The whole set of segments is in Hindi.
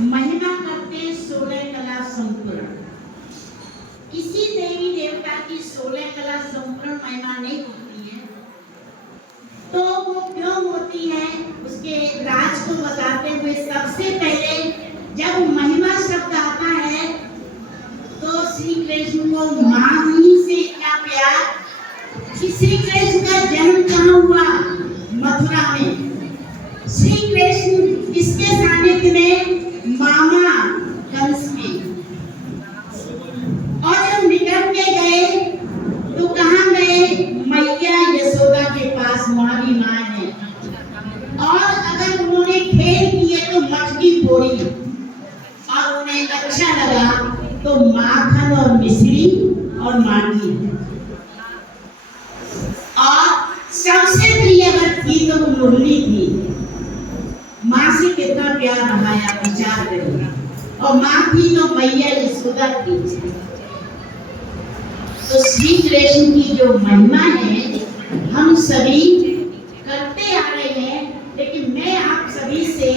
महिमा करते 16 कला संपूर्ण। किसी देवी देवता की 16 कला संपूर्ण महिमा नहीं होती है, तो वो क्यों होती है उसके राज को बताते हुए सबसे पहले जब महिमा शब्द आता है तो श्री कृष्ण को माँ ही से क्या प्यार कि श्री कृष्ण का जन्म कहाँ हुआ? मथुरा में। श्री कृष्ण किसके सानिध्य में? मामा कंस के। और जब निकल के गए तो कहाँ गए? मैया यशोदा के पास, हमारी माँ है। और अगर उन्होंने खेल किए तो मछली फोड़ी और उन्हें अच्छा लगा तो माखन और मिश्री और माटी। और सबसे प्रिय अगर थी तो मुरली थी। माँ से कितना प्यार रहा विचार करेगा। और माँ थी तो मैया यशोदा थी। तो श्री कृष्ण की जो महिमा है हम सभी करते आ रहे हैं, लेकिन मैं आप सभी से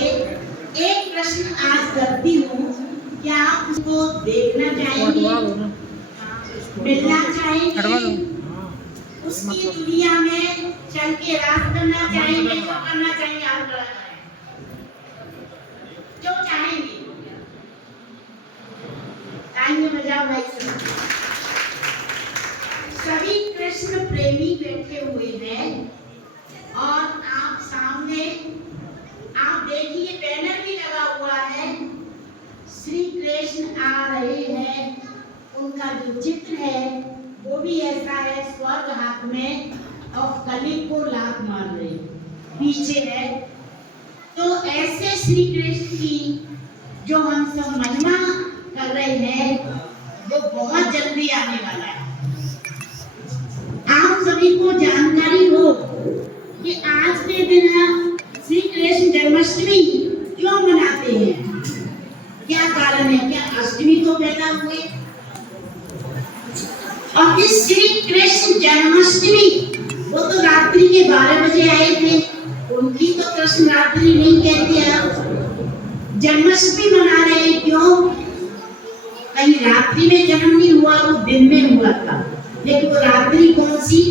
एक प्रश्न आज करती हूँ, क्या आप उसको देखना चाहेंगे, मिलना चाहेंगे, उसकी दुनिया में चल के राज करना चाहेंगे? जो करना चाहेंगे आप जो चाहेंगे आएंगे बजाओ भाई सब। सभी कृष्ण प्रेमी बैठे हुए हैं और आप सामने आप देखिए बैनर भी लगा हुआ है, श्री कृष्ण आ रहे हैं। उनका जो चित्र है वो भी ऐसा है, स्वर्ग हाथ में और कली को लात मार रहे पीछे है। तो ऐसे श्री कृष्ण की जो हम सब महिमा कर रहे हैं वो बहुत जल्दी आने वाला है। आप सभी को जानकारी हो कि आज के दिन श्री कृष्ण जन्माष्टमी क्यों मनाते हैं? क्या कारण है? क्या अष्टमी को पैदा हुए? और इस श्री कृष्ण जन्माष्टमी वो तो रात्रि के 12 बजे आए थे, उनकी तो कृष्ण रात्रि नहीं कहते आप। जन्माष्टमी मना रहे हैं क्यों? कहीं रात्रि में जन्म नहीं हुआ, वो दिन में हुआ था। लेकिन वो रात्रि कौन सी?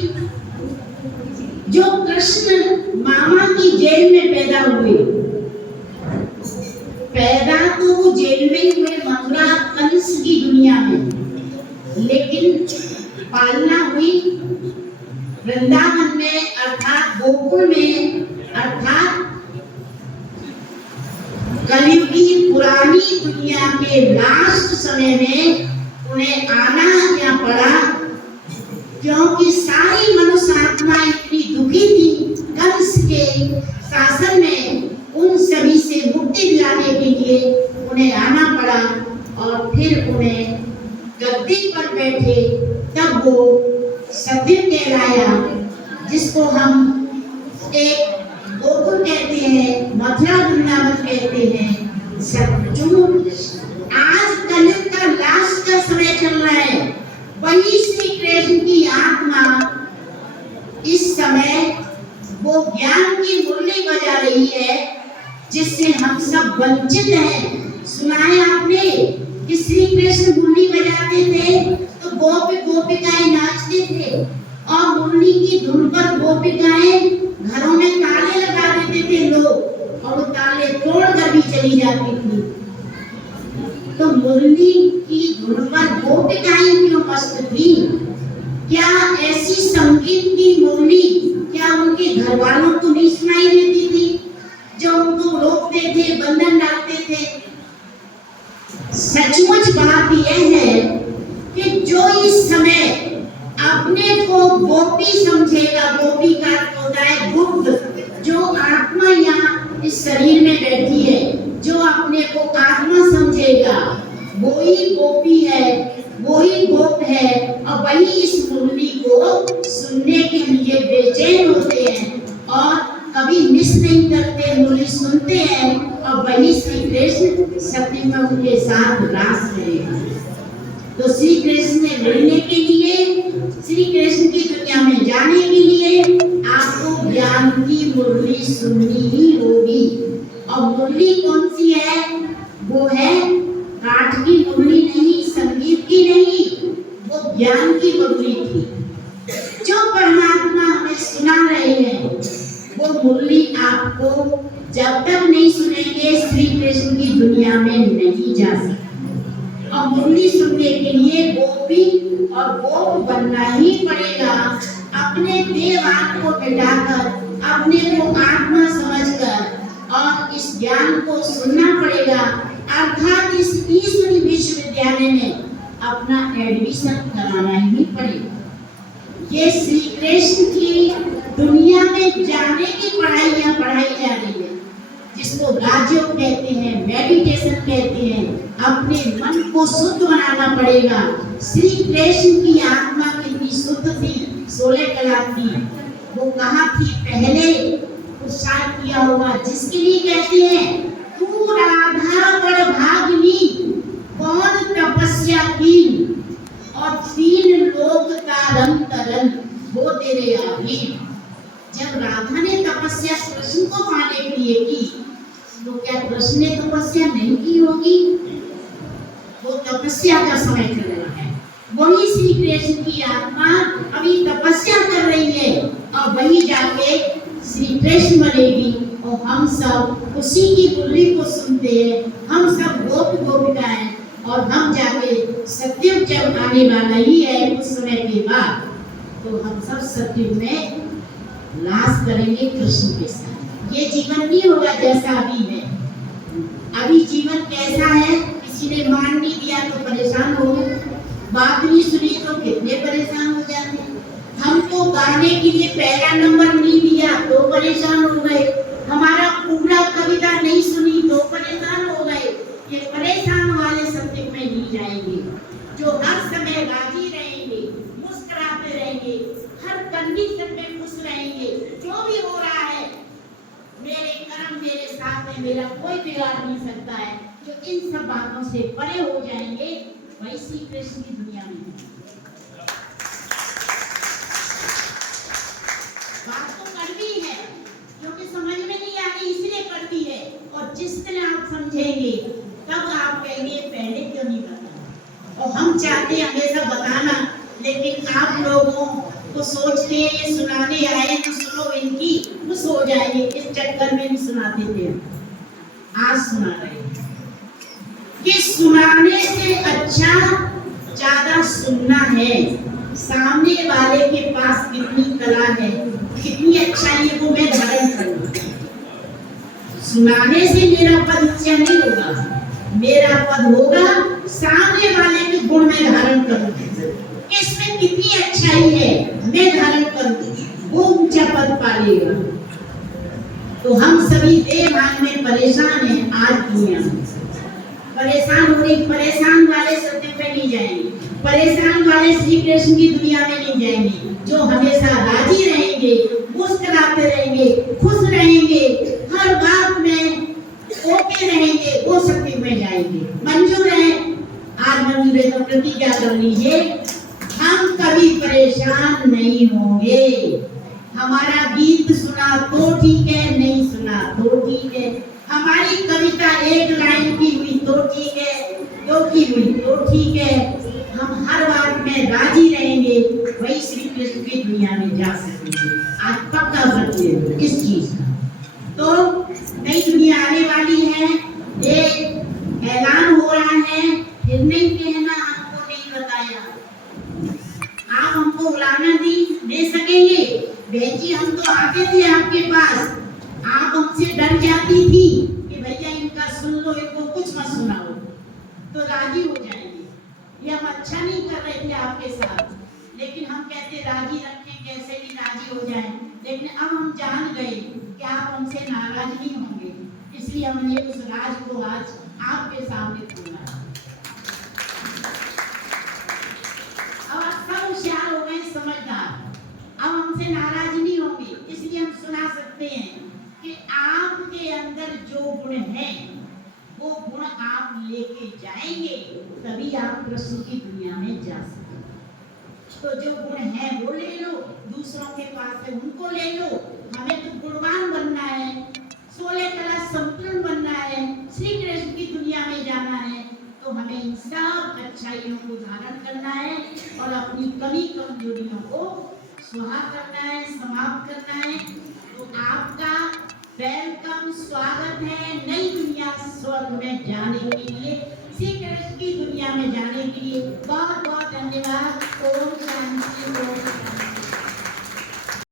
जो कृष्ण मामा की जेल में पैदा हुए। पैदा तो वो जेल में ही हुए, मथुरा कंस की दुनिया में, लेकिन पालना हुई वृंदावन में अर्थात गोकुल में, अर्थात कलयुग की पुरानी दुनिया के लास्ट समय में उन्हें आना यहाँ पड़ा, क्योंकि सारी मनुष्य आत्मा इतनी दुखी थी कंस के शासन में। उन सभी से मुक्ति दिलाने के लिए उन्हें आना पड़ा और फिर उन्हें गद्दी पर बैठे, तब वो सत्य कहलाया, जिसको हम एक गोकुल कहते हैं, मथुरा वृंदावन कहते हैं, सचमुच आज कलयुग का लास्ट का समय चल रहा है। वही श्री कृष्ण की आत्मा इस समय वो ज्ञान की मुरली बजा रही है, जिससे हम सब वंचित हैं। सुना है आपने कि श्री कृष्ण मुरली बजाते थे तो गोपिकाएं नाचते थे और मुरली की धुन पर गोपिकाएं घरों में ताले लगा देते थे लोग, और वो ताले तोड़कर भी चली जाती थी। तो मुरली की धुन पर गोपिकाएं क्यों मस्त थी? क्या ऐसी संगीत की मुरली क्या उनके घर वालों को नहीं सुनाई देती थी, जो उनको रोकते थे, बंधन डालते थे? सचमुच बात यह है कि जो इस समय अपने को गोपी समझेगा, गोपी का होता है गुप्त, जो आत्मा यहाँ इस शरीर में बैठी है, जो अपने को आत्मा समझेगा, वो ही गोपी है, वो ही गोप है, और वही इस मुरली को सुनने के लिए बेचैन होते हैं और कभी मिस नहीं करते, मुरली सुनते हैं। और वही श्री कृष्ण सत्य में उनके साथ रास करेगा। तो श्री कृष्ण से मिलने के लिए, श्री कृष्ण की दुनिया में जाने के लिए आपको ज्ञान की मुरली सुननी ही होगी। और मुरली कौन सी है? वो ज्ञान की मुरली थी। जो परमात्मा हमें सुना रहे हैं वो मुरली आपको जब तक नहीं सुनेंगे श्री कृष्ण की दुनिया में नहीं जा सकते। और मुरली सुनने के लिए गोपी और गोप बनना ही पड़ेगा। अपने देवान को मिटाकर अपने को आत्मा समझकर और इस ज्ञान को सुनना पड़ेगा। अर्थात इस ईश्वरी विश्वविद्यालय में अपना एडमिशन कराना ही पड़ेगा। ये श्री कृष्ण की दुनिया में जाने की पढ़ाइयाँ पढ़ाई जा रही है, जिसको राजयोग कहते हैं, मेडिटेशन कहते हैं। अपने मन को शुद्ध बनाना पड़ेगा। श्री कृष्ण की आत्मा कितनी शुद्ध थी, 16 कला थी। वो कहाँ थी पहले उत्साह किया होगा, जिसके लिए कहते हैं तू राधा बड़ भागनी कौन तपस्या की और 3 लोक का रंग तरंग वो तेरे अधीन। जब राधा ने तपस्या कृष्ण को पाने के लिए की तो क्या कृष्ण ने तपस्या नहीं की होगी? वो तपस्या का समय चल रहा है। वही श्री कृष्ण की आत्मा अभी तपस्या कर रही है और वही जाके श्री कृष्ण बनेगी। और हम सब उसी की मुरली को सुनते हैं। हम सब गोप गोपिकाएं और हम जाके सत्युग जब आने वाला ही है कुछ समय के बाद, तो हम सब सत्युग में नाश करेंगे कृष्ण के साथ। ये जीवन नहीं होगा जैसा अभी है। अभी जीवन कैसा है, किसी ने मान नहीं दिया तो परेशान हो गए, बात नहीं सुनी तो कितने परेशान हो जाते हैं। हमको गाने के लिए पहला नंबर नहीं दिया तो परेशान हो गए, हमारा पूरा कविता नहीं सुनी तो परेशान हो गए। ये परेशान वाले सत्युग में नहीं जाएंगे। जो हर समय राजी रहेंगे, मुस्कुराते रहेंगे, हर कंडीशन में खुश रहेंगे। जो भी हो रहा है मेरे कर्म मेरे साथ है, मेरा कोई बिगाड़ नहीं सकता है। जो इन सब बातों से परे हो जाएंगे वही श्री कृष्ण की दुनिया में बात तो कड़वी है, क्योंकि समझ में नहीं आ रही इसलिए कड़वी है। और जिस तरह आप समझेंगे तब आप कहेंगे पहले क्यों नहीं बताया। और हम चाहते हैं हमेशा बताना, लेकिन आप लोगों को सोचते हैं ये सुनाने आए तो सुनो इनकी खुश हो जाएंगे, इस चक्कर में नहीं सुनाते थे। आज सुना रहे हैं कि सुनाने से अच्छा ज्यादा सुनना है। सामने वाले के पास कितनी कला है, कितनी अच्छाई है, वो मैं धारण करूंगा। सुनाने से मेरा पद ऊंचा नहीं होगा, मेरा पद होगा सामने वाले के गुण में धारण करूंगा। इसमें कितनी अच्छाई है मैं धारण करूंगी, वो ऊंचा पद पालेगा। तो हम सभी देवभान में परेशान हैं। आज दुनिया में परेशान होने, परेशान वाले सत्य पे नहीं जाएंगे, परेशान वाले श्री कृष्ण की दुनिया में नहीं जाएंगे। जो हमेशा राजी रहेंगे, मुस्कुराते रहेंगे, खुश रहेंगे, हर बात में ओके रहेंगे, वो सत्य में जाएंगे। मंजूर है? आज मंजूर है तो प्रतिज्ञा कर लीजिए हम कभी परेशान नहीं होंगे। हमारा गीत सुना तो ठीक है, नहीं सुना तो ठीक है, हमारी कविता एक लाइन की हुई तो ठीक है, दो की हुई तो ठीक है, हम हर बात में राजी रहेंगे, वही श्री कृष्ण की दुनिया में जा सकेंगे। आज पक्का बदले इस चीज का। तो नई दुनिया आने वाली है, एक ऐलान हो रहा है, फिर नहीं कहना हमको नहीं बताया। आप हमको बुलाना दे सकेंगे? बहन जी हम तो आते थे आपके पास, आप हमसे डर जाती थी कि भैया इनका सुन लो, इनको कुछ मत सुनाओ, तो राजी हो जाएंगे। ये हम अच्छा नहीं कर रहे थे आपके साथ, लेकिन हम कहते राजी रखें, कैसे भी राजी हो जाए। लेकिन अब हम जान गए कि आप हमसे नाराज नहीं होंगे, इसलिए हमने उस राज को आज आपके सामने खोला। अब आप सब होशियार हो गए, समझदार, अब हमसे नाराज नहीं होंगे, इसलिए हम सुना सकते हैं कि आपके अंदर जो गुण है वो गुण आप लेके जाएंगे, तभी आप कृष्ण की दुनिया में जा सकेंगे। तो जो गुण है वो ले लो, दूसरों के पास से उनको ले लो। हमें तो गुणवान बनना है, 16 कला संपूर्ण बनना है, श्री कृष्ण की दुनिया में जाना है। तो हमें इन सब अच्छाइयों को धारण करना है और अपनी कमी कमजोरियों को स्वाहा करना है, समाप्त करना है। तो आपका वेलकम, स्वागत है नई दुनिया स्वर्ग में जाने के लिए, श्री कृष्ण की दुनिया में जाने के लिए। बहुत बहुत